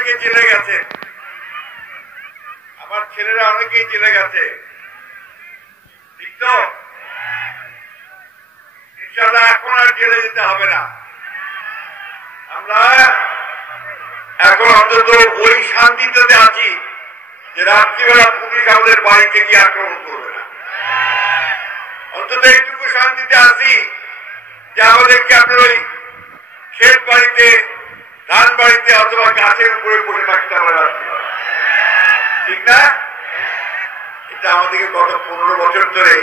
অনেকে জেলে গেছে, আমার ছেলেরা অনেকেই জেলে গেছে, ঠিক তো? ইনশাআল্লাহ এখন আর জেলে যেতে হবে না। আমরা এখন অন্তত ওই শান্তিতে আছি যে রাত্রিবেলা পুলিশ আমাদের বাড়িতে গিয়ে আক্রমণ করবে না। অন্তত এইটুকু শান্তিতে আছি যে আমাদেরকে আপনার ওই ক্ষেত বাড়িতে, ধান বাড়িতে অথবা গাছের উপরে বসে থাকতে আমরা রাত্রিবেলা, ঠিক না? এটা আমাদেরকে গত 15 বছর ধরে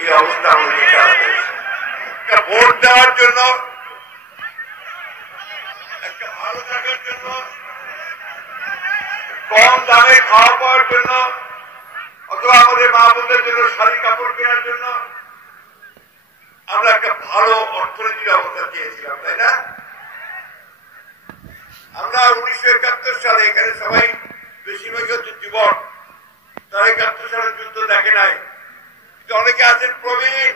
এই অবস্থা আমাদেরকে চালাতে হয়েছে। ভোট দেওয়ার জন্য, একটা ভালো থাকার জন্য, কম দামে খাওয়া পাওয়ার জন্য, অথবা আমাদের মা বোনদের জন্য শাড়ি কাপড় কেনার জন্য আমরা একটা ভালো অর্থনৈতিক অবস্থা চেয়েছিলাম, তাই না? আমরা 1971 সালে এখানে সবাই বেশিরভাগই হচ্ছে যুবক, তারা 71 সালের যুদ্ধ দেখে নাই। অনেকে আছেন প্রবীণ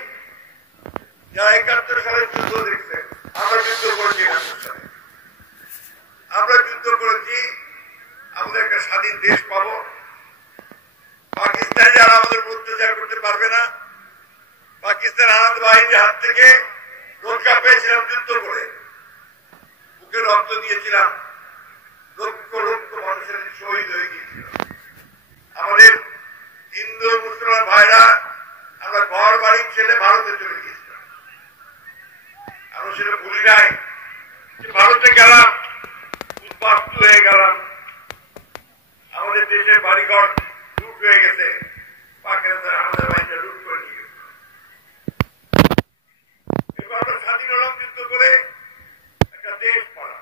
যারা 71 সালের যুদ্ধ দেখছেন। আমরা যুদ্ধ করেছি 71 সালে, আমরা যুদ্ধ করেছি আমাদের একটা স্বাধীন দেশ পাবো, পাকিস্তান যারা আমাদের অত্যাচার করতে পারবে না। পাকিস্তান আনন্দ বাহিনীর হাত থেকে রক্ষা পেয়েছিলাম যুদ্ধ করে, বুকে রক্ত দিয়েছিলাম, লক্ষ লক্ষ মানুষের শহীদ হয়ে গিয়েছিল। আমাদের হিন্দু মুসলমান ভাইরা আমরা ঘর বাড়ি ছেড়ে ভারতে চলে গিয়েছিলাম। আমরা সেটা ভুলি নাই যে ভারতে গেলাম, উদ্বাস্তু হয়ে গেলাম, আমাদের দেশের বাড়িঘর লুট হয়ে গেছে, পাকিস্তান আমাদের বাড়িটা লুট করে নিয়ে গেছে। এবার আমরা স্বাধীন হলাম যুদ্ধ করে, একটা দেশ পাড়া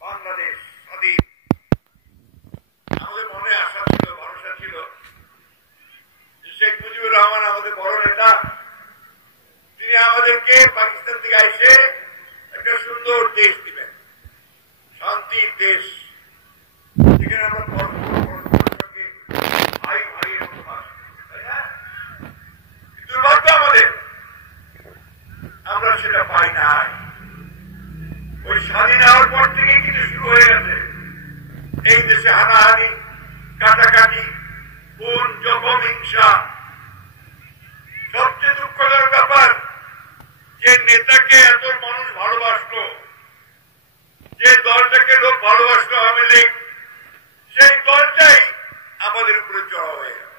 বাংলাদেশ স্বাধীন। আমাদের মনে আশা ছিল, ভরসা ছিল যে শেখ মুজিবুর রহমান আমাদের বড় নেতা, তিনি আমাদেরকে পাকিস্তান থেকে এসে একটা সুন্দর দেশ দিবেন, শান্তির দেশ, যেখানে আমরা ভাই ভাইয়ের মতো বাস করি, তাই না? দুর্ভাগ্য আমাদের, আমরা সেটা পাই নাই। ওই স্বাধীন হওয়ার পর থেকে কিন্তু শুরু হয়ে গেছে এই দেশে হানাহানি, কাটাকাটি, খুন, জখম, হিংসা। সবচেয়ে দুঃখজনক ব্যাপার, যে নেতাকে এত মানুষ ভালোবাসলো, যে দলটাকে লোক ভালোবাসলো আওয়ামী লীগ, সেই দলটাই আমাদের উপরে চড়া হয়ে গেল,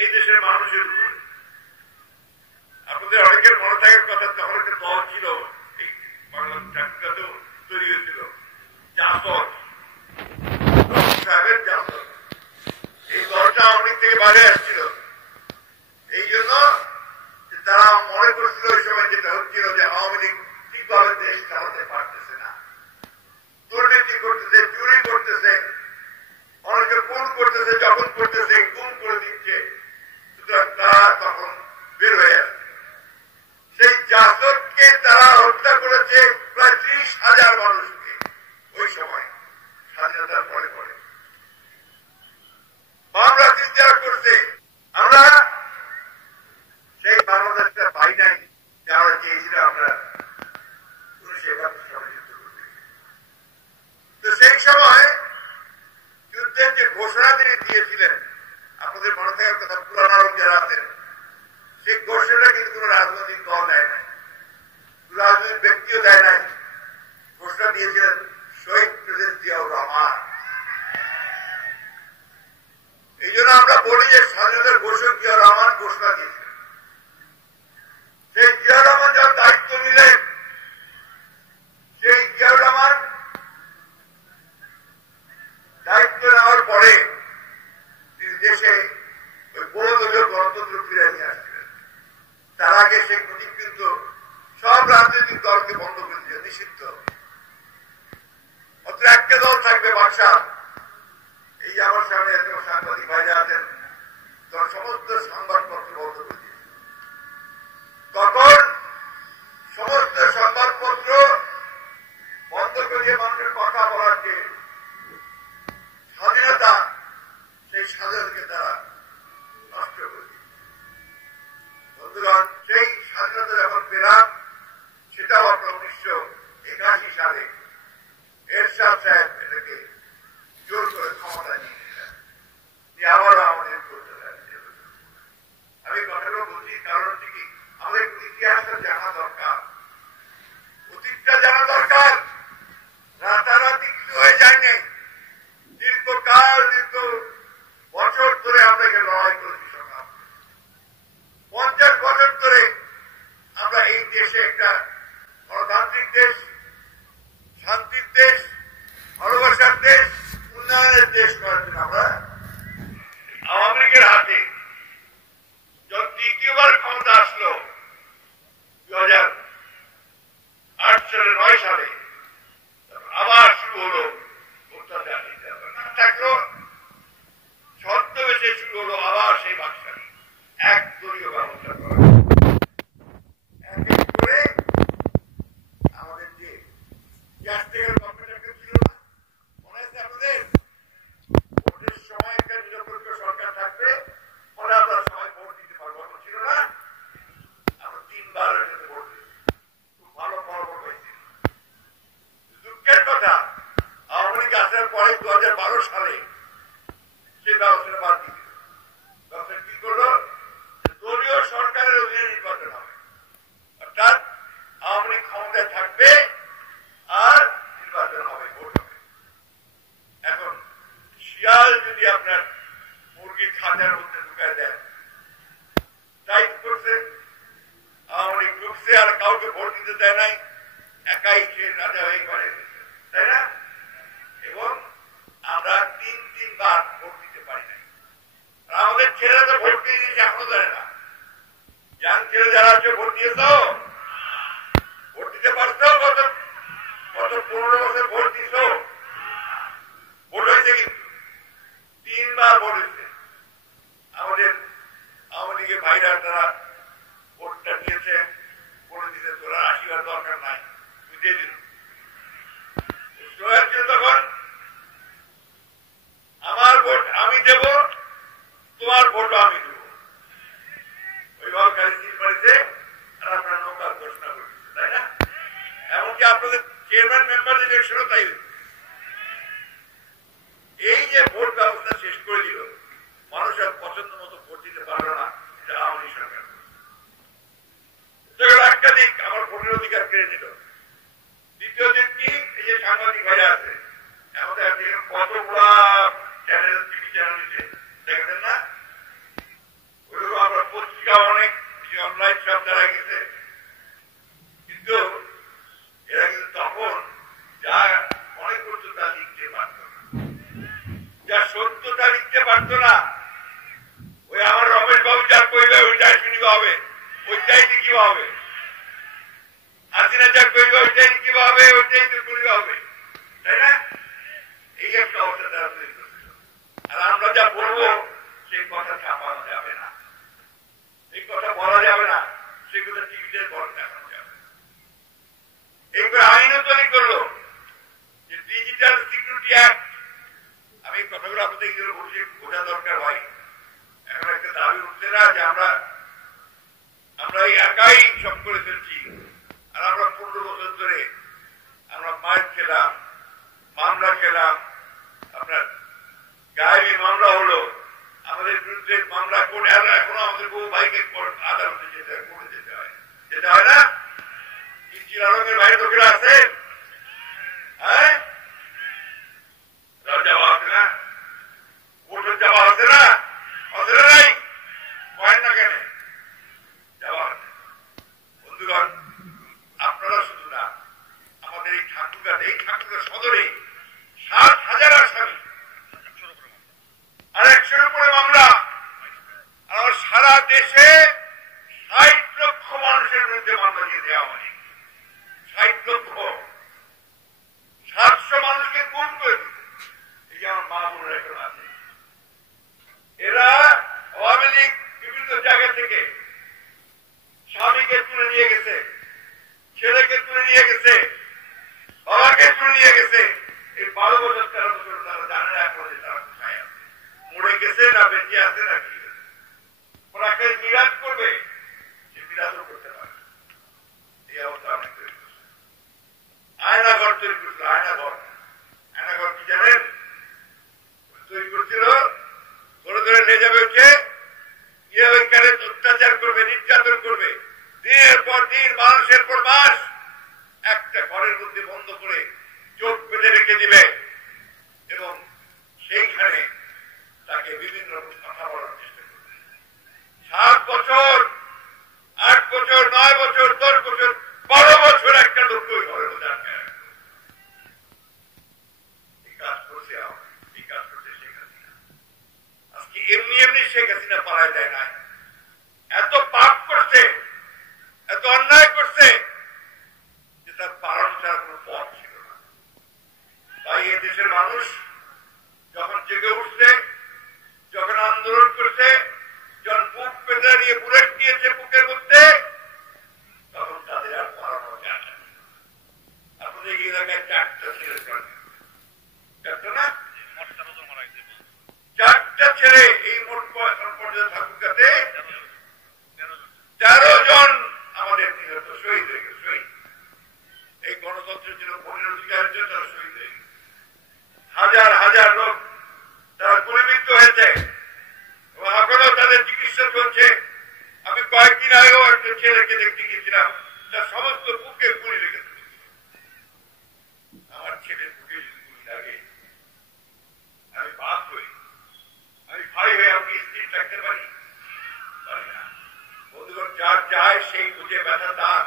এই দেশের মানুষের উপরে। আপনাদের অনেকের মনে থাকার কথা, তখন একটা দল ছিল এই বাংলার চাকরিটাতেও তৈরি হয়েছিল, জাসদ, সাহেবের জাসদ। এই দলটা অনেক থেকে বাইরে আসছিল, এই জন্য তারা মনে করছিল ওই সময় যেটা হচ্ছিল যে আওয়ামী লীগ ঠিকভাবে দেশ চালাতে পারতেছে না, দুর্নীতি করতেছে, চুরি করতেছে, অনেকে খুন করতেছে, যখন করতেছে গুম করে দিচ্ছে। সুতরাং তারা তখন বের হয়ে আসছে। সেই জাসদকে তারা হত্যা করেছে প্রায় 30,000 মানুষকে ওই সময়, স্বাধীনতার পরে পরে মামলা যারা করছে। আমরা সেই বাংলাদেশটা পাই নাই, যারা চেয়েছিলাম আমরা 1971 সালে যুদ্ধ করতে। তো সেই সময় যুদ্ধের যে ঘোষণা তিনি দিয়েছিলেন, আপনাদের মনে থাকার কথা, পুরানো যারা আছেন, সেই ঘোষণা কিন্তু কোন রাজনৈতিক দল দেয় নাই, রাজনৈতিক ব্যক্তিও দেয় নাই। ঘোষণা দিয়েছিলেন শহীদ প্রেসিডেন্ট জিয়াউর রহমান। এই জন্য আমরা বলি যে স্বাধীনতার ঘোষক জিয়াউর রহমান ঘোষণা দিয়েছিলেন। সেই জিয়াউর রহমান যখন দায়িত্ব নিলেন, সেই জিয়াউর রহমান দায়িত্ব নেওয়ার পরে তিনি দেশে ওই বহুদলীয় গণতন্ত্র ফিরে নিয়ে আসছিলেন। তার আগে শেখ মুজিব কিন্তু সব রাজনৈতিক দলকে বন্ধ করে দিয়ে নিষিদ্ধ, মাত্র একটা দল থাকবে বাদশা। এই যে আমার সামনে এত সাংবাদিক ভাইরা আছেন, তখন সমস্ত সংবাদপত্র বন্ধ করে দিয়েছে। তখন সমস্ত সংবাদপত্র বন্ধ করে মানুষের কথা বলার যে স্বাধীনতা, সেই স্বাধীনতাকে তারা নষ্ট করে দিয়েছে। বন্ধুগণ, সেই স্বাধীনতা যখন পেলাম, সেটাও আমরা 1981 সালে এরশাদ সাহেব এটাকে করছে আর কাউকে ভোট দিতে দেয় নাই, একাই সে রাজা হয়ে করে, তাই না? এবং আমরা তিনবার ভোট দিতে পারি নাই। আমাদের ছেলেরা তো ভোট দিয়ে দিয়েছে, এখনো জানে না। ইয়াং ছেলে যারা আছে ভোট দিয়েছ, ভোট দিতে পারছো? গত 15 বছর ভোট দিছ, ভোট হয়েছে কিন্তু 3বার ভোট হয়েছে। আমাদের আওয়ামী লীগের ভাইরা তারা ভোটটা দিয়েছে, বলে দিতে তোরা আসিবার দরকার নাই, তুই দিয়ে দিল। তখন আমার ভোট আমি দেব, তোমার ভোটও আমি দেব, ওইভাবে গাড়ি সিল করেছে আর আপনারা নৌকার ঘোষণা করেছে, তাই না? এমনকি আপনাদের চেয়ারম্যান মেম্বার ইলেকশনও তাই হয়েছে। এই যে ভোট ব্যবস্থা শেষ করে দিল, মানুষ আর পছন্দ মতো ভোট দিতে পারলো না, এটা আওয়ামী সরকার। একটা দিক আমার ভোটের অধিকার কেড়ে নিল। দ্বিতীয় দিক কি, এই যে সাংবাদিক ভাইরা আছে, আমাদের কতগুলা চ্যানেল, টিভি চ্যানেল দিচ্ছে, দেখেন না? ওইগুলো আমরা পত্রিকা অনেক অনলাইন সব দ্বারা গেছে, কিন্তু এরা কিন্তু তখন যা মনে করতো তা লিখতে পারত না, যা সত্যতা লিখতে পারত না। ওই আমার রমেশ বাবু যা কইবে ওইটাই শুনিবে হবে, ওইটাই লিখিবা হবে। হাসিনা যা কইবে ওইটাই লিখিবা হবে, ওইটাই তো করিবা হবে, তাই না? এই একটা অবস্থা তারা তৈরি করছিল। আর আমরা যা বলবো সেই কথা ছাপানো যাবে না, এই কথা বলা যাবে না, সেগুলো টিভিতে দেখানো যাবে। এইগুলো আইনও তৈরি করলো যে ডিজিটাল সিকিউরিটি অ্যাক্ট। আমি কথাগুলো আপনাদের বলছি, বোঝা দরকার হয়। এখন একটা দাবি উঠছে না যে আমরা এই একাই সব করে ফেলছি, আর আমরা 15 বছর ধরে আমরা মার খেলাম, মামলা খেলাম, আপনার গায়েবী মামলা হলো, আমাদের বিরুদ্ধে মামলা করে এখনো আমাদের বহু ভাইকে আদালতে যেতে হয়, করে যেতে হয়, যেতে হয় না? ইঞ্জিন আলমের ভাই লোকেরা আছে, হ্যাঁ, যাওয়া আছে না? ভোটের যাওয়া আছে না? আছে না? নাই হয় না কেন? যাওয়া আছে। বন্ধুগণ, আপনারা শুধু না, আমাদের এই ঠাকুরগাঁ সদরে 7,000 আসামি আর 100-এর উপরে মামলা, আর সারা দেশে 60 লক্ষ মানুষের বিরুদ্ধে মামলা দিয়ে দেওয়া হয়। 60 লক্ষ, 700 মানুষকে গুম করে দিল। এই যে আমার মা বোনেরা এখন আছে, এরা আওয়ামী লীগ বিভিন্ন জায়গা থেকে স্বামীকে তুলে নিয়ে গেছে, ছেলেকে তুলে নিয়ে গেছে, বাবাকে তুলে নিয়ে গেছে। এই 12 বছর 13 বছর তারা জানে না এখন তারা কোথায় আছে, মরে গেছে না বেঁচে আছে না কি। ওনাকে বিরাজ করবে, সে বিরাজও করতে পারে। এই অবস্থা অনেক তৈরি করছে। আয়নাঘর তৈরি করছিল, আয়নাঘর কি জানেন তৈরি করছিল? ধরে ধরে নিয়ে যাবে, হচ্ছে ওইখানে অত্যাচার করবে, নির্যাতন করবে, দিনের পর দিন, মানুষের পর মাস একটা ঘরের মধ্যে বন্ধ করে চোখ বেঁধে রেখে দিবে এবং সেইখানে তাকে বিভিন্ন রকম কথা বলার চেষ্টা করবে। 7 বছর, 8 বছর, 9 বছর, 10 বছর, 12 বছর একটা লোক ওই ঘরের মধ্যে আটকে রাখবে। এই কাজ করছে, এই কাজ করছে শেখ হাসিনা। আজকে এমনি এমনি শেখ হাসিনা পালায় যায় না, এত পাপ করছে, এত অন্যায় করছে যে তার পালন ছাড়া কোন পথ ছিল না। তাই এই দেশের মানুষ যখন জেগে উঠছে, যখন আন্দোলন করছে, যখন বুক পেতে নিয়ে বুলেট দিয়েছে বুকের মধ্যে, তখন তাদের আর পালানো যায় না। আপনাদের এই এলাকায় 4টা ছেলে, 4টা না, 4টা ছেলে এই মোট পর্যন্ত ঠাকুরগাতে 13 জন আমাদের নিহত, শহীদ হয়ে গেছে। শহীদ, এই গণতন্ত্রের জন্য, ভোটের অধিকারের জন্য তারা শহীদ হয়ে গেছে। হাজার হাজার লোক তারা গুলিবিদ্ধ হয়েছে এবং এখনো তাদের চিকিৎসা চলছে। আমি কয়েকদিন আগেও একটা ছেলেকে দেখতে গিয়েছিলাম, তার সমস্ত বুকে গুলি লেগেছে। আমার ছেলের বুকে যদি গুলি লাগে, আমি বাপ হই, আমি ভাই হয়ে আমি স্থির থাকতে পারি না। বন্ধুগণ, যার চায় সেই বুঝে ব্যথা তার।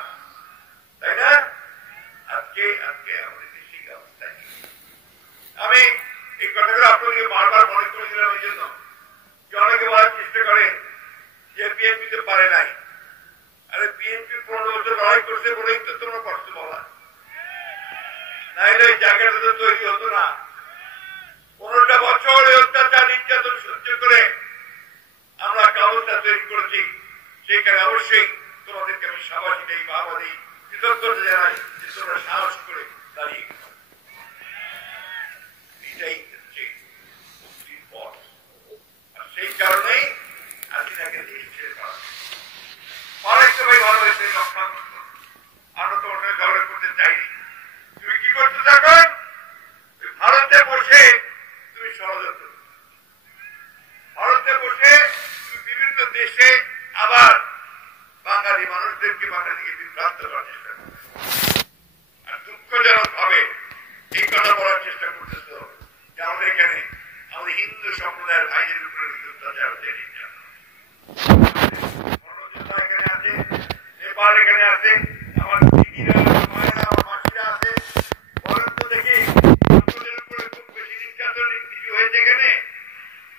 করছে বলেই তো তোমরা কষ্ট বলা, নাইলে এই জায়গাটা তো তৈরি হতো না। 15টা বছর এই অত্যাচার নির্যাতন সহ্য করে আমরা কাগজটা তৈরি করেছি, সেখানে অবশ্যই তোমাদেরকে আমি সাবাসী নেই, বাবা দিই, কৃতজ্ঞতা জানাই যে তোমরা সাহস করে দাঁড়িয়ে গেল। এটাই হচ্ছে মুক্তির পথ। আর সেই কারণেই হাসিনাকে দেশ ছেড়ে পাওয়া অনেক সময় ভালো হয়েছে। আমরা তোমার সঙ্গে ঝগড়া করতে চাইনি। তুমি কি করতে থাকো? ভারতে বসে তুমি ষড়যন্ত্র, ভারতে বসে তুমি বিভিন্ন দেশে আবার বাঙালি মানুষদেরকে বাঙালিকে বিভ্রান্ত করার চেষ্টা করছো। আর দুঃখজনক ভাবে এই কথা বলার চেষ্টা করতেছ যে আমাদের এখানে আমাদের হিন্দু সম্প্রদায়ের ভাইদের উপরে অত্যাচার হচ্ছে, এখানে আছে, নেপাল এখানে আছে, আমার দিদিরা, মায়েরা, আমার মাসিরা আছে। বলেন তো দেখি আপনাদের উপরে খুব বেশি নির্যাতন কিছু হয়েছে এখানে?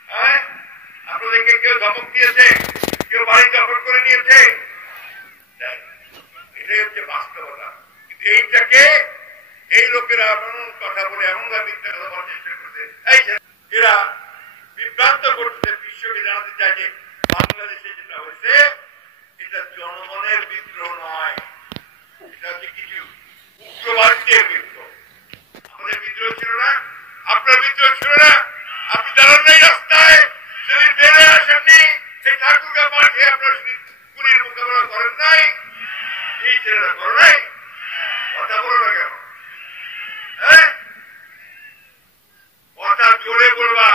হ্যাঁ, আপনাদেরকে কেউ ধমক দিয়েছে, কেউ বাড়ি দখল করে নিয়েছে? এটাই হচ্ছে বাস্তবতা। কিন্তু এইটাকে এই লোকেরা এমন কথা বলে এমন ভাবে মিথ্যা কথা বলার চেষ্টা করছে, এরা বিভ্রান্ত করছে, বিশ্বকে জানাতে চায় যে বাংলাদেশে যেটা হয়েছে এটা জনগণের বিদ্রোহ নয়, এটা হচ্ছে কিছু উগ্রবাদীদের বিদ্রোহ। আমাদের বিদ্রোহ ছিল না, আপনার বিদ্রোহ ছিল না, আপনি দাঁড়ান নাই রাস্তায়, সেদিন বেড়ে আসেননি, এই ঠাকুরগা মাঠে আপনার গুলির মোকাবেলা করেন নাই, এই ছেলেরা করে নাই। কথা বলো না কেন? হ্যাঁ, কথা জোরে বলবা,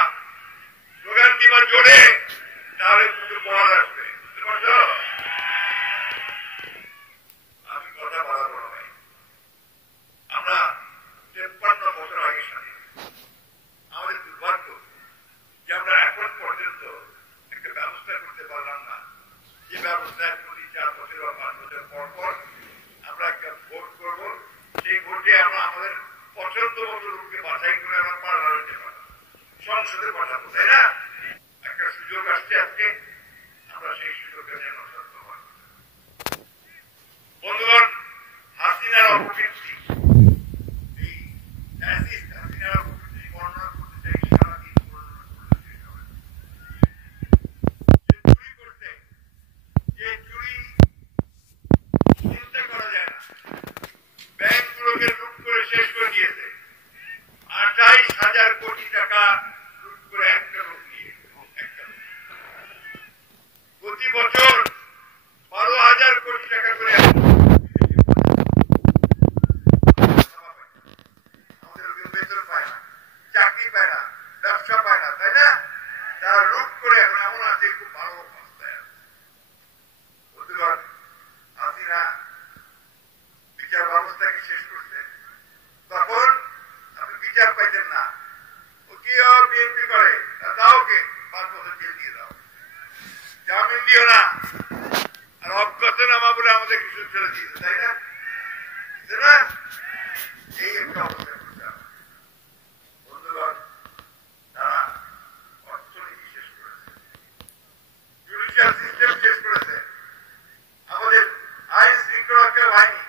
স্লোগান দিবা জোরে, তাহলে কিন্তু বল আসবে। বুঝতে পারছো? আমি কথা বাড়াবো না ভাই। আমরা 53 বছর আগে স্বাধীন। আমাদের দুর্ভাগ্য যে আমরা এখন পর্যন্ত একটা ব্যবস্থা করতে পারলাম না, যে ব্যবস্থায় প্রতি 4 বছর বা 5 বছর পর পর আমরা একটা ভোট করবো, সেই ভোটে আমরা আমাদের পছন্দ মতো লোককে বাছাই করে আমরা পার্লামেন্টে পাঠাবো, সংসদে পাঠাবো, তাই না? একটা সুযোগ আসছে আজকে, আমরা সেই সুযোগটা যেন সত্যবান। বন্ধুগণ, হাসিনার অপকীর্তি, এই হাসিনার অপকীর্তি বর্ণনা করতে চাই, সারাদিন বর্ণনা করতে শেষ হবে। যে চুরি করতে, যে চুরি চিন্তা করা যায় না, ব্যাংকগুলোকে লুট করে শেষ করে দিয়েছে। 28,000 কোটি টাকা লুট করে একটা লোক নিয়ে, প্রতি বছর 12,000 কোটি টাকা করে আমাদের বেতন পায় না, চাকরি পায় না, ব্যবসা পায় না, তাই না? তারা লুট করে এখন এমন আছে খুব ভালো অবস্থায় আছে। হাসিনা বিচার ব্যবস্থাকে শেষ করছে, তখন আপনি বিচার পাইতেন না। ও কি বিএনপি করে, দাও ওকে 5 বছর জেল দিয়ে দাও, জামিন দিও না, আর অজ্ঞাতনামা বলে আমাদের কিছু ছেড়ে দিয়েছে, তাই না? এই একটা অবস্থা করছে। বন্ধুগণ, তারা অর্থনীতি শেষ করেছে, জুডিশিয়াল সিস্টেম শেষ করেছে, আমাদের আইন শৃঙ্খলা বাহিনী,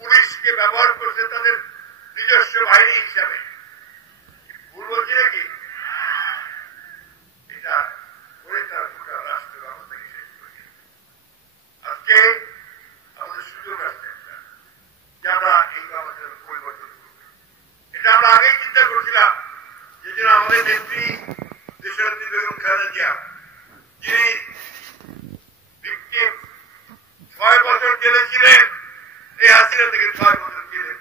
পুলিশকে ব্যবহার করছে তাদের নিজস্ব বাহিনী হিসাবে। ভুল বলছি নাকি? এটা করে তার গোটা রাষ্ট্র ব্যবস্থাকে শেষ করে দিয়েছে। আজকে আমাদের সুযোগ আসছে যে আমরা এই ব্যবস্থার পরিবর্তন করব। এটা আমরা আগেই চিন্তা করছিলাম, যে জন্য আমাদের নেত্রী দেশনেত্রী বেগম খালেদা জিয়া, যিনি ভিকটিম 6 বছর জেলে ছিলেন, এই হাসিনা থেকে 6 বছর জেলে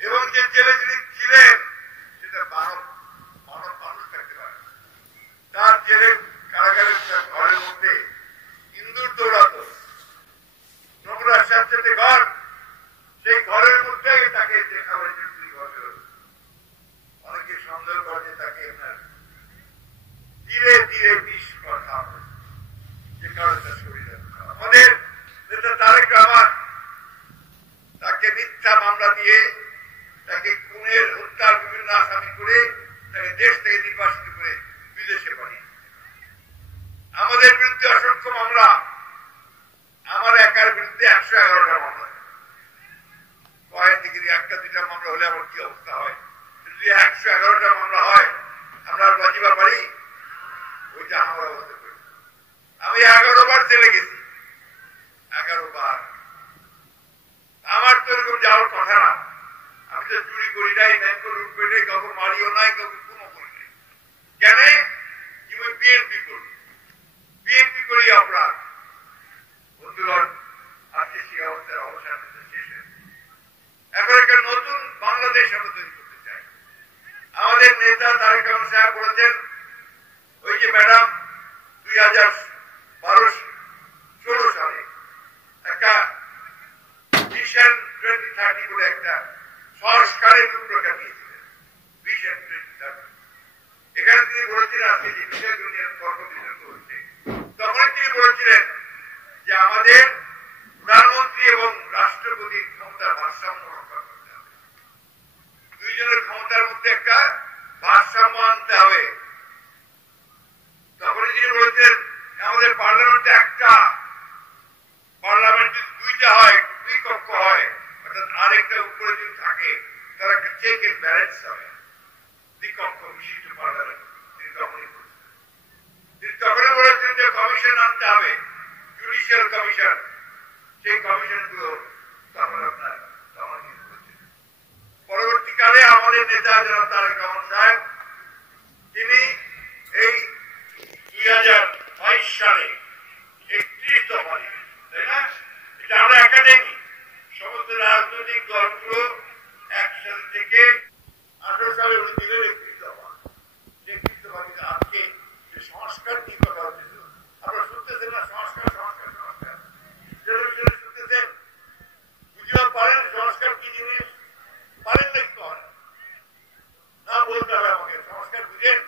এবং যে জেলে যিনি ছিলেন সেটা মানব মানুষ থাকতে পারে। তার জেলে কারাগারের ঘরের মধ্যে ইন্দুর দৌড়াত, নোংরা স্যাঁতসেঁতে ঘর, সেই ঘরের মধ্যে তাকে দেখা হয়েছে 2 বছর। অনেকে সন্দেহ করে তাকে ধীরে ধীরে বিষ কথা যে কারণে তার শরীরে আমাদের নেতা তারেক রহমান তাকে মিথ্যা মামলা দিয়ে তাকে খুনের হত্যার ভিশন 2030 বলে একটা সংস্কারের রূপরেখা দিয়েছিলেন, ভিশন 2030। এখানে তিনি বলেছিলেন আজকে যে বিষয়গুলো নিয়ে তর্ক বিতর্ক হচ্ছে, তখন তিনি বলেছিলেন যে আমাদের প্রধানমন্ত্রী এবং রাষ্ট্রপতির ক্ষমতার ভারসাম্য রক্ষা করতে হবে, দুইজনের ক্ষমতার মধ্যে একটা ভারসাম্য আনতে হবে। তখন তিনি বলেছেন আমাদের পার্লামেন্টে একটা, পার্লামেন্টে দুইটা হয়, দুই কক্ষ হয়, অর্থাৎ আরেকটা উপরে যদি থাকে তার একটা চেক এন্ড ব্যালেন্স হবে, দ্বিকক্ষ বিশিষ্ট পার্লামেন্ট। তিনি তখনই বলেছেন, তিনি তখনই বলেছেন যে কমিশন আনতে হবে, জুডিশিয়াল কমিশন। সেই কমিশন গুলো তখন আপনার তখনই বলেছেন। পরবর্তীকালে আমাদের নেতা যারা তারেক রহমান সাহেব, তিনি এই 2022 সালে 31 দফা দিলেন, তাই না? এটা আমরা একাডেমি সমস্ত রাজনৈতিক দলগুলো একসাথে থেকে 18 সালে উনি দিলেন 31 দফা। 31 দফা কিন্তু আজকে যে সংস্কার নিয়ে কথা হচ্ছে, আপনারা শুনতেছেন না? সংস্কার সংস্কার সংস্কার শুনতেছেন, বুঝতে পারেন সংস্কার কি জিনিস? পারেন না কি করেন না বলতে হবে আমাকে, সংস্কার বুঝেন?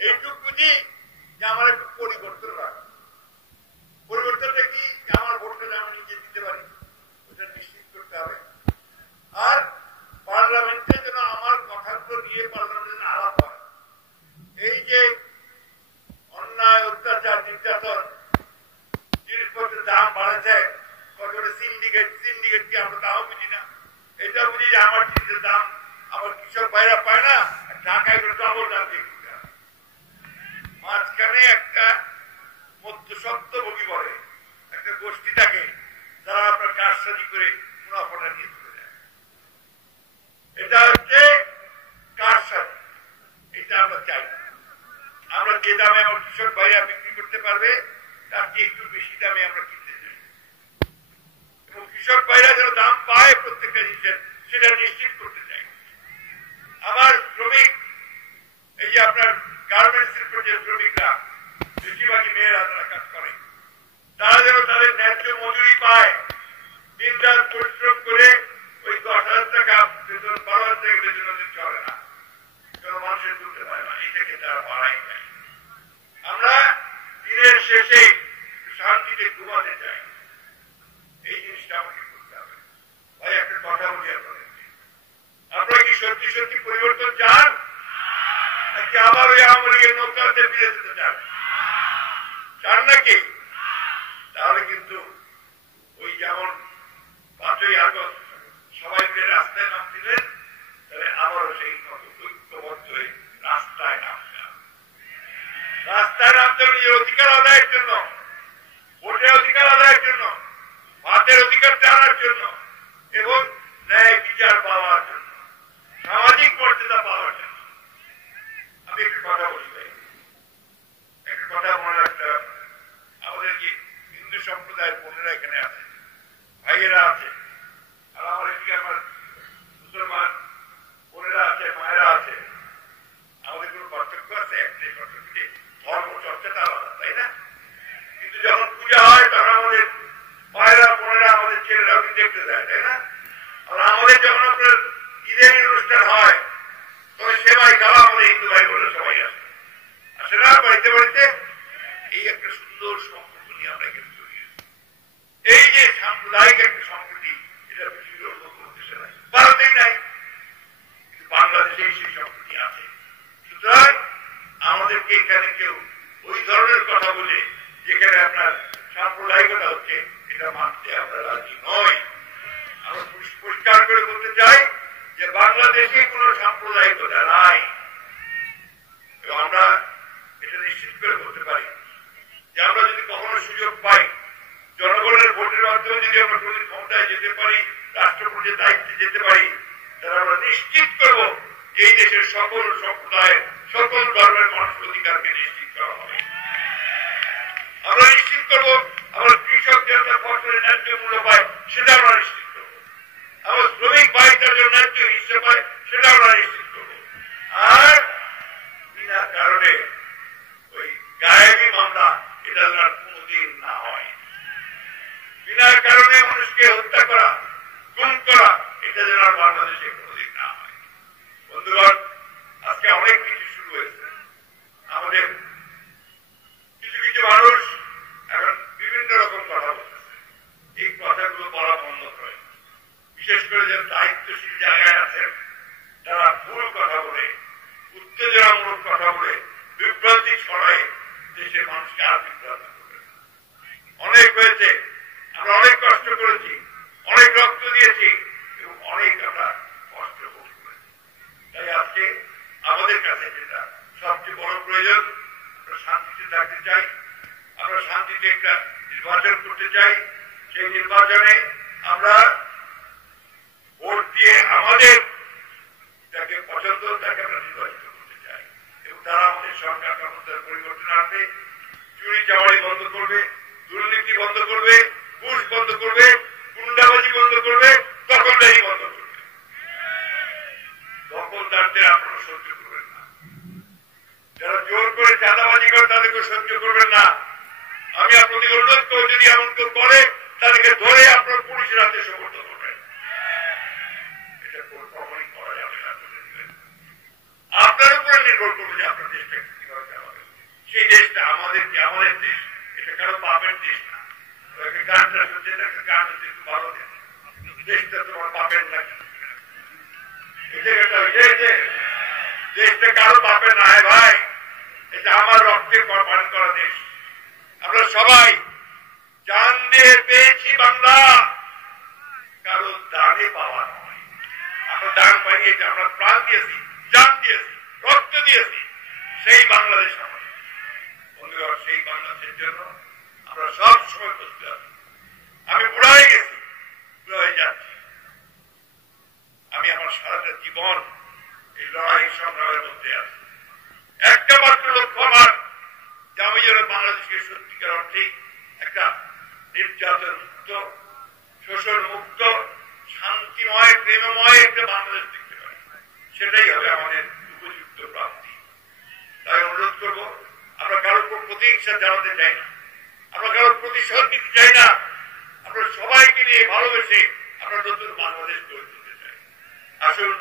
এইটুকু বুঝি যে আমার একটু পরিবর্তন রাখা। পরিবর্তনটা কি? আমার ভোটটা যেন নিজে দিতে পারি, ওটা নিশ্চিত করতে হবে। আর পার্লামেন্টে যেন আমার কথাগুলো নিয়ে পার্লামেন্টে আলাপ হয়। এই যে অন্যায়, অত্যাচার, নির্যাতন, জিনিসপত্রের দাম বাড়াচ্ছে, কত সিন্ডিকেট, সিন্ডিকেট কি আমরা তাও বুঝি না। এটা বুঝি যে আমার জিনিসের দাম আমার কৃষক ভাইরা পায় না, ঢাকায় করে ডবল দাম দিয়ে। মাঝখানে একটা মধ্যস্বত্বভোগী বলে একটা গোষ্ঠী থাকে, যারা আপনার কারসাজি করে মুনাফাটা নিয়ে চলে যায়। এটা হচ্ছে কারসাজি, এটা আমরা চাই না। আমরা যে দামে আমার কৃষক ভাইরা বিক্রি করতে পারবে তার চেয়ে একটু বেশি দামে আমরা কিনতে চাই, এবং কৃষক ভাইরা যেন দাম পায় প্রত্যেকটা জিনিসের, সেটা নিশ্চিত করতে চাই। আমার শ্রমিক, এই যে আপনার গার্মেন্টস শিল্পের যে শ্রমিকরা, বেশিরভাগই মেয়েরা যারা কাজ করে, তারা যেন তাদের ন্যায্য মজুরি পায়। দিন রাত পরিশ্রম করে ওই 10,000 টাকা বেতন, 12,000 টাকা বেতন ওদের চলে না, কেন মানুষের তুলতে পারে না, এটাকে তারা বাড়াই দেয়। আমরা দিনের শেষে শান্তিতে ঘুমাতে চাই, এই জিনিসটা আমাকে করতে হবে। ভাই একটা কথা বলি আপনাদেরকে, আপনারা কি সত্যি সত্যি পরিবর্তন চান নাকি আবার ওই আমলের নৌকাতে ফিরে যেতে চান? চান নাকি? তাহলে কিন্তু ওই যেমন 5ই আগস্ট সবাই মিলে রাস্তায় নামছিলেন, তাহলে আবারও সেই মতো ঐক্যবদ্ধ হয়ে রাস্তায় নামতে হবে। রাস্তায় নামতে হবে নিজের অধিকার আদায়ের জন্য, ভোটের অধিকার আদায়ের জন্য, ভাতের অধিকার জানার জন্য, এবং ন্যায় বিচার পাওয়ার জন্য, সামাজিক মর্যাদা পাওয়ার জন্য। আমি একটা কথা বলি ভাই, একটা কথা মনে রাখতে হবে। আমাদের যে হিন্দু সম্প্রদায়ের বোনেরা এখানে আছে, ভাইয়েরা আছে, আর আমার এদিকে আমার মুসলমান বোনেরা আছে, মায়েরা আছে, আমাদের কোনো পার্থক্য আছে? একটাই পার্থক্য, ধর্ম চর্চাটা আলাদা, তাই না? কিন্তু যখন পূজা হয় তখন আমাদের মায়েরা বোনেরা, আমাদের ছেলেরাও কিন্তু দেখতে যায়, তাই না? আর আমাদের যখন আপনার ঈদের অনুষ্ঠান হয় তবে সেবাই খাওয়া আমাদের হিন্দু ভাই বোনেরা সবাই আসে, আসে না বাড়িতে বাড়িতে? এই একটা সুন্দর সম্পর্ক নিয়ে আমরা এখানে জড়িয়েছি। এই যে সাম্প্রদায়িক একটা সম্প্রীতি, এটা পৃথিবীর অন্য কোনো দেশে নাই, ভারতেই নাই, কিন্তু বাংলাদেশে সেই সম্প্রীতি আছে। সুতরাং আমাদেরকে এখানে কেউ ওই ধরনের কথা বলে যেখানে আপনার সাম্প্রদায়িকতা হচ্ছে, এটা মানতে আমরা রাজি নই। আমরা পরিষ্কার করে বলতে চাই যে বাংলাদেশে কোনো সাম্প্রদায়িকতা নাই, এবং আমরা এটা নিশ্চিত করে বলতে পারি যে আমরা যদি কখনো সুযোগ পাই, জনগণের ভোটের মাধ্যমে যদি আমরা কোনো ক্ষমতায় যেতে পারি, রাষ্ট্রপতির দায়িত্বে যেতে পারি, তাহলে আমরা নিশ্চিত করব এই দেশের সকল সম্প্রদায়ের, সকল ধর্মের মানুষের অধিকারকে নিশ্চিত করা হবে। আমরা নিশ্চিত করব আমার কৃষক যাতে ফসলের ন্যায্য মূল্য পায়, সেটা আমরা নিশ্চিত করব। আমার শ্রমিক ভাইটার জন্য ন্যায্য হিসেবে পায়, সেটা আমরা নিশ্চিত করব। আর বিনা কারণে ওই গায়েবী মামলা, এটা কোনদিন বিনা কারণে মানুষকে হত্যা করা, গুম করা, এটা যেন আর বাংলাদেশে কোনোদিন না হয়। বন্ধুগণ, আজকে অনেক কিছু শুরু হয়েছে। আমাদের কিছু কিছু মানুষ এখন বিভিন্ন রকম কথা বলতেছে, এই কথাগুলো বলা বন্ধ করে। বিশেষ করে যারা দায়িত্বশীল জায়গায় আছেন তারা ভুল কথা বলে, উত্তেজনামূলক কথা বলে, বিভ্রান্তি ছড়ায় দেশের মানুষকে আর বিভ্রান্ত করবে। অনেক হয়েছে, আমরা অনেক কষ্ট করেছি, অনেক রক্ত দিয়েছি এবং অনেক আমরা কষ্ট ভোগ করেছি। তাই আজকে আমাদের কাছে যেটা সবচেয়ে বড় প্রয়োজন, আমরা শান্তিতে থাকতে চাই, আমরা শান্তিতে একটা নির্বাচন করতে চাই। সেই নির্বাচনে আমরা ভোট দিয়ে আমাদের যাকে পছন্দ তাকে আমরা নির্বাচিত করতে চাই এবং তারা আমাদের সরকার ব্যবস্থার পরিবর্তন আনবে, চুরি চামারি বন্ধ করবে, দুর্নীতি বন্ধ করবে, ঘুষ বন্ধ করবে, গুন্ডাবাজি বন্ধ করবে, দখলদারি বন্ধ করবে। দখলদারদের আপনারা সহ্য করবেন না, যারা জোর করে চাঁদাবাজি করে তাদেরকে সহ্য করবেন না। আমি আপনাদের অনুরোধ করব, যদি এমন কেউ করে তাদেরকে ধরে আপনার পুলিশের হাতে সোপর্দ করবেন। এটা কখনই করা যাবে না। আপনার উপরে নির্ভর করবে যে আপনার দেশটা কিভাবে চালাবে। সেই দেশটা আমাদেরকে, আমাদের দেশ, এটা কারো পাপের দেশ না। গানটা শুনছে, গান হচ্ছে একটু ভালো দেশ, দেশটা তোমার পাপের না। দেশটা কারো পাপের না ভাই, এটা আমার রক্তে পান করা দেশ। আমরা সবাই জান দিয়ে পেয়েছি বাংলা, কারো দানে পাওয়া নয়। আমরা দান পাইয়েছি, আমরা প্রাণ দিয়েছি, জান দিয়েছি, রক্ত দিয়েছি, সেই বাংলাদেশ আমাদের। বন্ধুরা, সেই বাংলাদেশের জন্য আমরা সব সময় প্রস্তুত আছি। আমি বুড়া হয়ে গেছি, বুড়া হয়ে যাচ্ছি। আমি আমার সারাটা জীবন এই লড়াই সংগ্রামের মধ্যে আছি। একটা মাত্র লক্ষ্য আমার, যে আমি যেন বাংলাদেশকে সত্যিকার অর্থে একটা নির্যাতন মুক্ত, শোষণ মুক্ত, শান্তিময়, প্রেমময় একটা বাংলাদেশ দেখতে পারি। সেটাই হবে আমাদের উপযুক্ত প্রাপ্তি। তাই অনুরোধ করবো, আমরা কারোর প্রতিহিংসা জানাতে চাই না, আমরা কারোর প্রতিশোধ নিতে চাই না। আমরা সবাইকে নিয়ে ভালোবেসে আমরা নতুন বাংলাদেশ গড়ে তুলতে চাই। আসুন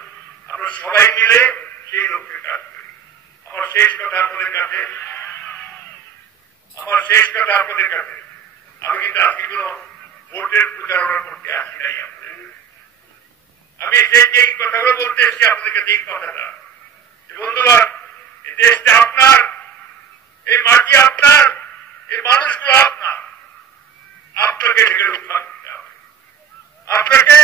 আমরা সবাই মিলে সেই লক্ষ্যে কাজ করি। আমার শেষ কথা আপনাদের কাছে, আমি কিন্তু আজকে কোন ভোটের প্রচারণা করতে আসি নাই আপনাদের। আমি যেই কথাগুলো বলতে এসেছি আপনাদের কাছে, এই কথাটা, বন্ধুরা, এই দেশটা আপনার, এই মাটি আপনার, এই মানুষগুলো আপনার। আপনাকে এটাকে রক্ষা করতে হবে। আপনাকে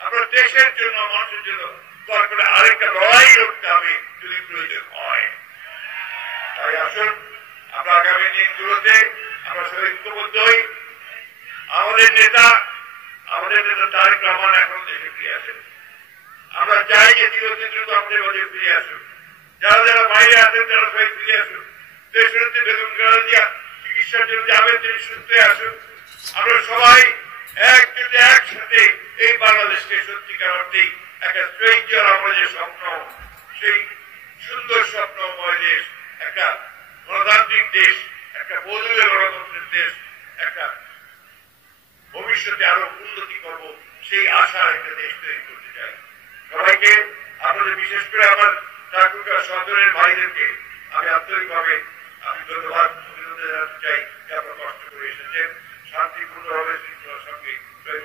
আপনার দেশের জন্য, মানুষের জন্য তারপরে আরেকটা লড়াই করতে হবে যদি প্রয়োজন হয়। তাই আসুন আমরা আগামী দিনগুলোতে আমরা সবাই ঐক্যবদ্ধ হই। আমাদের নেতা তারেক রহমান এখন দেশে ফিরে আসেন। আমরা চাই যে চিরদিন দ্রুত আমাদের মাঝে ফিরে আসুন। যারা যারা বাইরে আছেন তারা সবাই ফিরে আসুন। দেশনেত্রী বেগম খালেদা জিয়া চিকিৎসার জন্য যাবেন, তিনি সুস্থ হয়ে আসুন। আমরা সবাই একজোটে একসাথে এই বাংলাদেশকে সত্যিকার অর্থেই একটা স্ট্রেঞ্জার, আমরা যে স্বপ্ন, সেই সুন্দর স্বপ্নময় দেশ, একটা গণতান্ত্রিক দেশ, একটা বহুদলীয় গণতন্ত্রের দেশ, একটা ভবিষ্যতে আরো উন্নতি করব, সেই আশার একটা দেশ তৈরি করতে চাই। সবাইকে, আপনাদের বিশেষ করে আমার ঠাকুরগাঁ সদরের ভাইদেরকে আমি আন্তরিকভাবে ধন্যবাদ, অভিনন্দন জানাতে চাই যে আপনারা কষ্ট করে এসেছেন। শান্তিপূর্ণভাবে শৃঙ্খলার সঙ্গে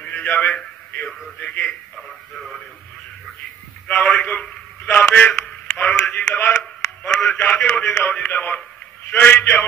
মিলে যাবে, এই অনুরোধ থেকে আপনাদের ধন্যবাদ শেষ করছি। আসসালামু আলাইকুম, খুদা হাফেজ। বাংলাদেশ জিন্দাবাদ, বাংলাদেশ জাতীয় জিন্দাবাদ, শহীদ জিয়া